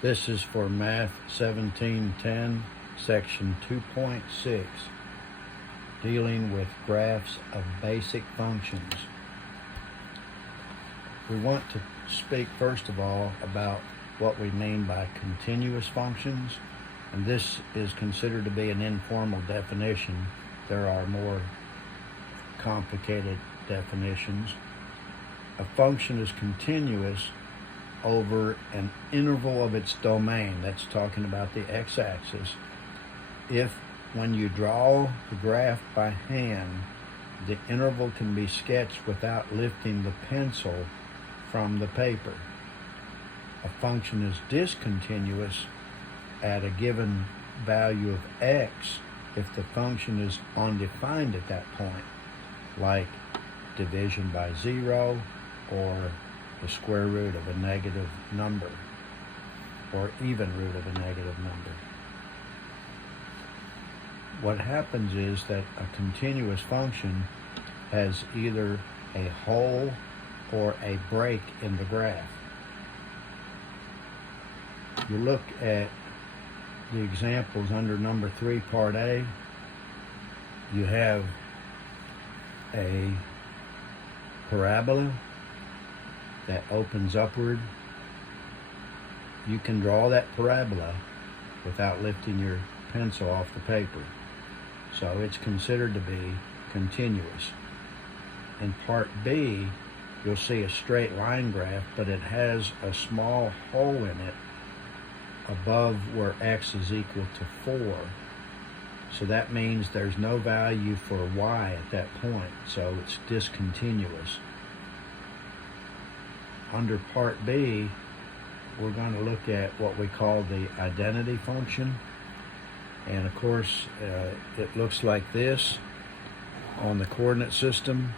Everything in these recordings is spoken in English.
This is for Math 1710, Section 2.6, dealing with graphs of basic functions. We want to speak first of all about what we mean by continuous functions, and this is considered to be an informal definition. There are more complicated definitions. A function is continuous over an interval of its domain. That's talking about the x-axis. If, when you draw the graph by hand, the interval can be sketched without lifting the pencil from the paper. A function is discontinuous at a given value of x if the function is undefined at that point, like division by 0 or the square root of a negative number or even root of a negative number. What happens is that a continuous function has either a hole or a break in the graph. You look at the examples under number 3, part A. You have a parabola that opens upward. You can draw that parabola without lifting your pencil off the paper. So it's considered to be continuous. In part B, you'll see a straight line graph, but it has a small hole in it above where x is equal to 4. So that means there's no value for y at that point, so it's discontinuous. Under part B, we're going to look at what we call the identity function. And of course, it looks like this on the coordinate system.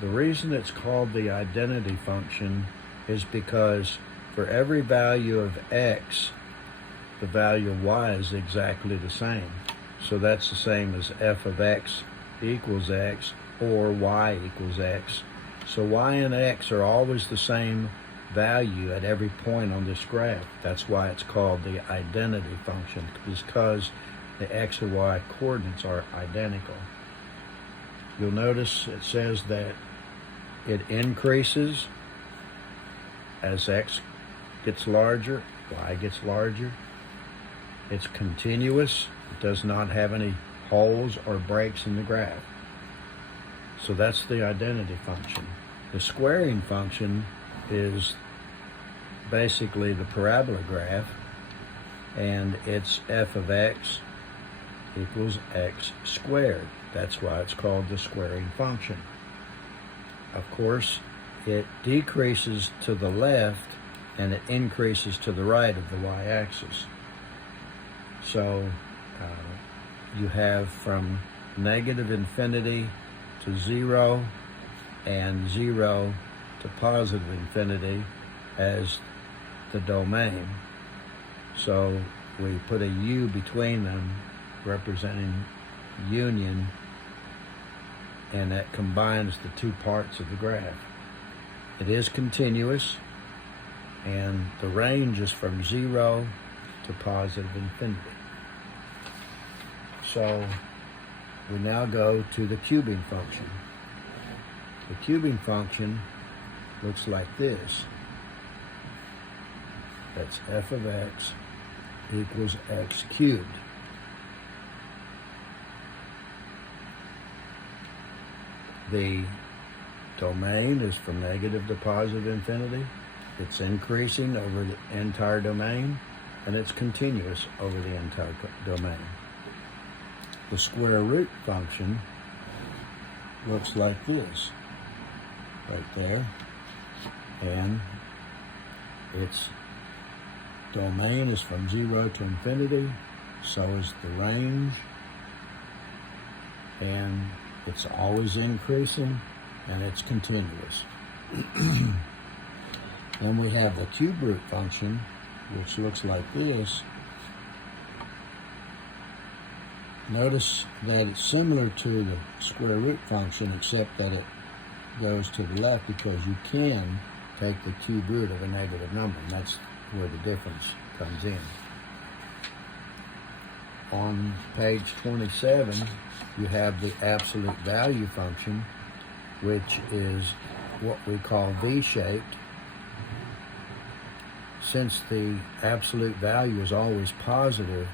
The reason it's called the identity function is because for every value of x, the value of y is exactly the same. So that's the same as f of x equals x or y equals x. So y and x are always the same value at every point on this graph. That's why it's called the identity function, because the x and y coordinates are identical. You'll notice it says that it increases as x gets larger, y gets larger. It's continuous. It does not have any holes or breaks in the graph. So that's the identity function. The squaring function is basically the parabola graph, and it's f of x equals x squared. That's why it's called the squaring function. Of course, it decreases to the left and it increases to the right of the y-axis. So you have from negative infinity to 0 and 0 to positive infinity as the domain. So we put a U between them representing union, and that combines the two parts of the graph. It is continuous, and the range is from 0 to positive infinity. So we now go to the cubing function. The cubing function looks like this. That's f of x equals x cubed. The domain is from negative to positive infinity. It's increasing over the entire domain, and it's continuous over the entire domain. The square root function looks like this, right there, and its domain is from 0 to infinity, so is the range, and it's always increasing, and it's continuous. Then we have the cube root function, which looks like this. Notice that it's similar to the square root function, except that it goes to the left because you can take the cube root of a negative number, and that's where the difference comes in. On page 27, you have the absolute value function, which is what we call V-shaped. Since the absolute value is always positive,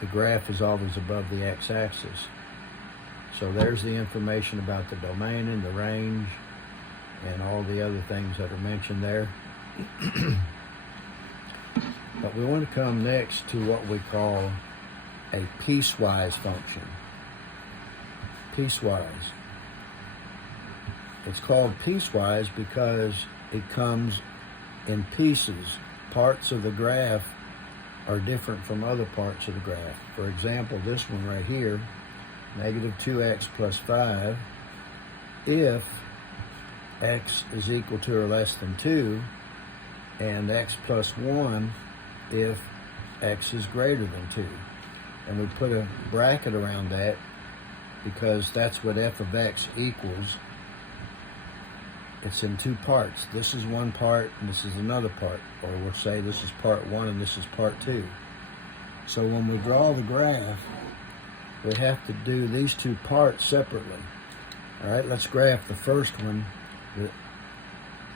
the graph is always above the x-axis. So there's the information about the domain and the range and all the other things that are mentioned there. But we want to come next to what we call a piecewise function. Piecewise. It's called piecewise because it comes in pieces. Parts of the graph are different from other parts of the graph. For example, this one right here, negative 2x plus 5, if x is equal to or less than 2, and x plus 1 if x is greater than 2. And we put a bracket around that because that's what f of x equals. It's in two parts. This is one part and this is another part. Or we'll say this is part 1 and this is part 2. So when we draw the graph, we have to do these two parts separately. All right, let's graph the first one. The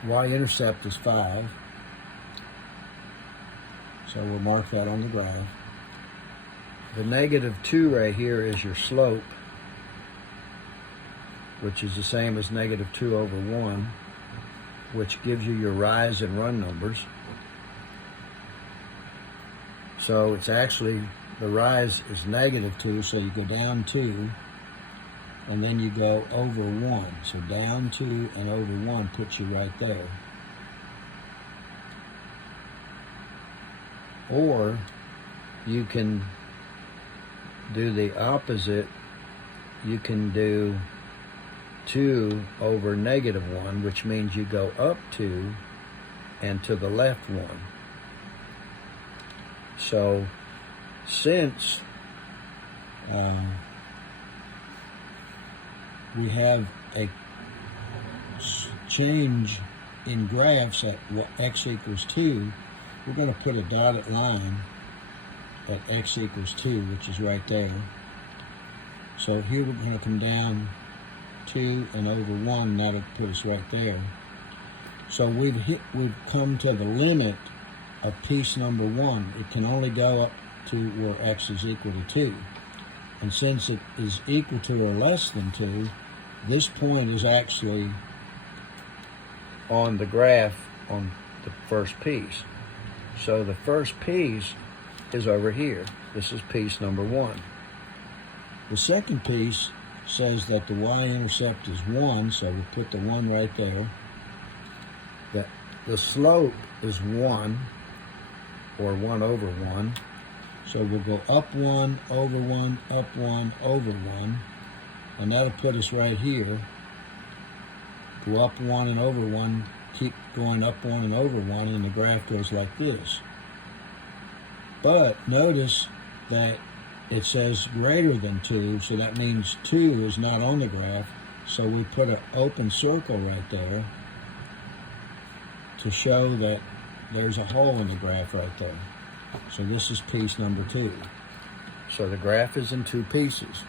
y-intercept is 5. So we'll mark that on the graph. The negative 2 right here is your slope, which is the same as negative 2 over 1, which gives you your rise and run numbers. So it's actually, the rise is negative 2, so you go down 2, and then you go over 1. So down 2 and over 1 puts you right there. Or you can do the opposite. You can do 2 over negative 1, which means you go up 2 and to the left 1. So since we have a change in graphs at x equals 2, we're going to put a dotted line at x equals 2, which is right there. So here we're going to come down 2 and over 1, and that'll put us right there. So we've come to the limit of piece number 1. It can only go up to where x is equal to 2. And since it is equal to or less than 2, this point is actually on the graph on the first piece. So the first piece is over here. This is piece number 1. The second piece says that the y-intercept is 1, so we put the 1 right there. That the slope is 1, or 1 over 1. So we'll go up 1, over 1, up 1, over 1. And that'll put us right here. Go up 1 and over 1, keep going up 1 and over 1, and the graph goes like this. But notice that it says greater than 2, so that means 2 is not on the graph. So we put an open circle right there to show that there's a hole in the graph right there. So this is piece number 2. So the graph is in 2 pieces.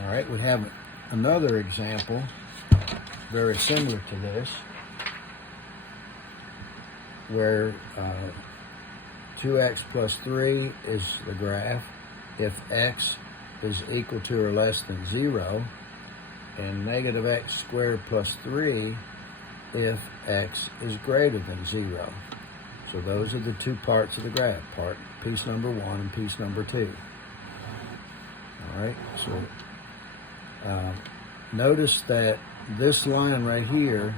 All right, we have another example very similar to this, where 2x plus 3 is the graph if x is equal to or less than 0, and negative x squared plus 3 if x is greater than 0. So those are the 2 parts of the graph, piece number 1 and piece number 2. All right, so notice that this line right here,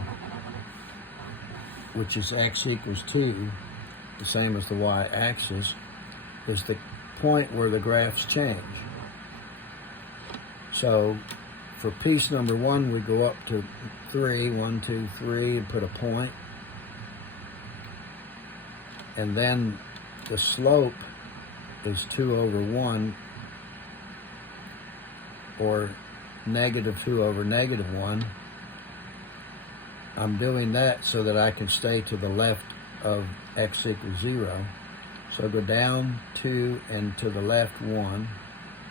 which is x equals 2, the same as the y-axis, is the point where the graphs change. So for piece number 1, we go up to 3, 1, 2, 3, and put a point. And then the slope is 2 over 1, or -2 over -1. I'm doing that so that I can stay to the left of x equals 0. So go down 2 and to the left 1,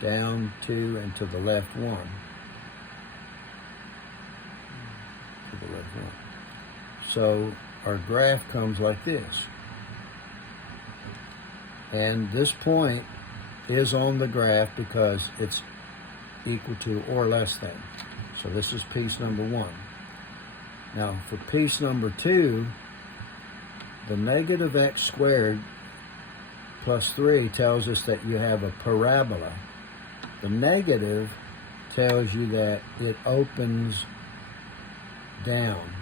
down 2 and to the left 1, to the left 1. So our graph comes like this. And this point is on the graph because it's equal to or less than. So this is piece number 1. Now for piece number 2, the negative x squared plus 3 tells us that you have a parabola. The negative tells you that it opens down.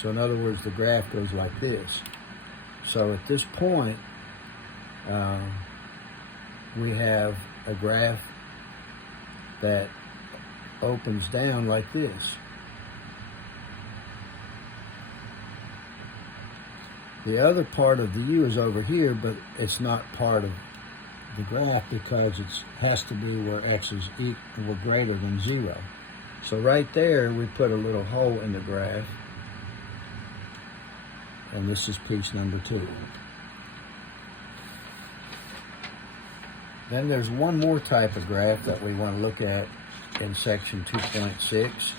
So in other words, the graph goes like this. So at this point, we have a graph that opens down like this. The other part of the U is over here, but it's not part of the graph because it has to be where x is equal or greater than 0. So right there, we put a little hole in the graph, and this is piece number 2. Then there's one more type of graph that we want to look at in section 2.6,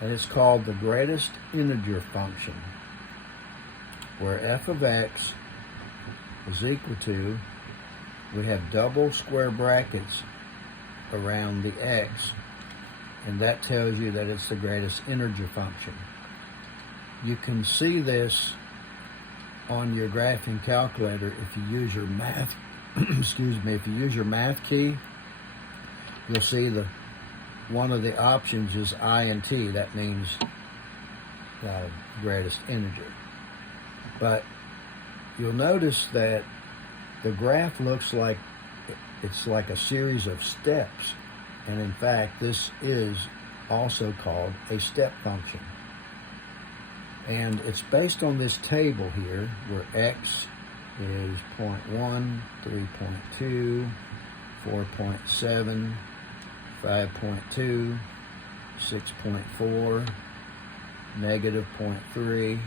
and it's called the greatest integer function, where f of x is equal to, we have double square brackets around the x, and that tells you that it's the greatest integer function. You can see this on your graphing calculator if you use your math, excuse me, if you use your math key, you'll see one of the options is int. That means greatest integer. But you'll notice that the graph looks like it's like a series of steps. And in fact, this is also called a step function. And it's based on this table here, where x is 0.1, 3.2, 4.7, 5.2, 6.4, -0.3,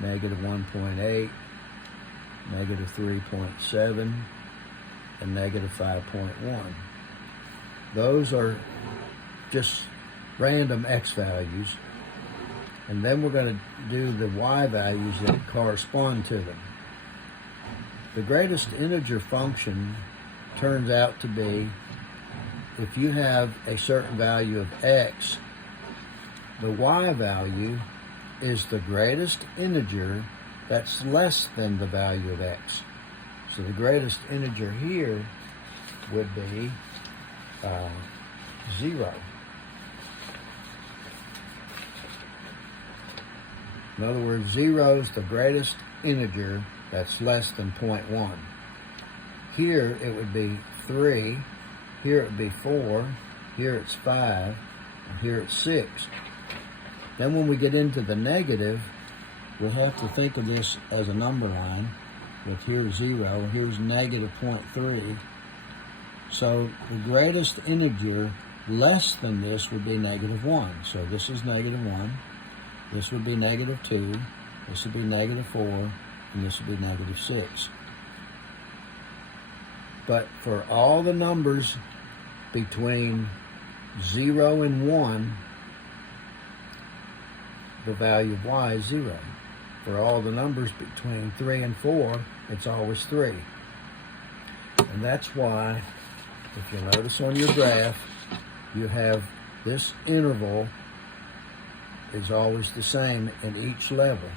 -1.8, -3.7, and -5.1. Those are just random x values, and then we're going to do the y values that correspond to them. The greatest integer function turns out to be, if you have a certain value of x, the y value is the greatest integer that's less than the value of x. So the greatest integer here would be 0. In other words, 0 is the greatest integer that's less than 0.1. Here it would be 3, here it would be 4, here it's 5, and here it's 6. Then when we get into the negative, we'll have to think of this as a number line, with here's 0, here's -0.3. So the greatest integer less than this would be -1. So this is -1, this would be -2, this would be -4, and this would be -6. But for all the numbers between 0 and 1, the value of y is 0. For all the numbers between 3 and 4, it's always 3. And that's why, if you notice on your graph, you have this interval is always the same in each level,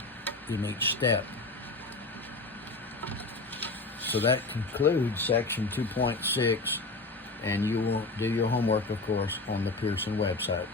in each step. So that concludes section 2.6, and you will do your homework, of course, on the Pearson website.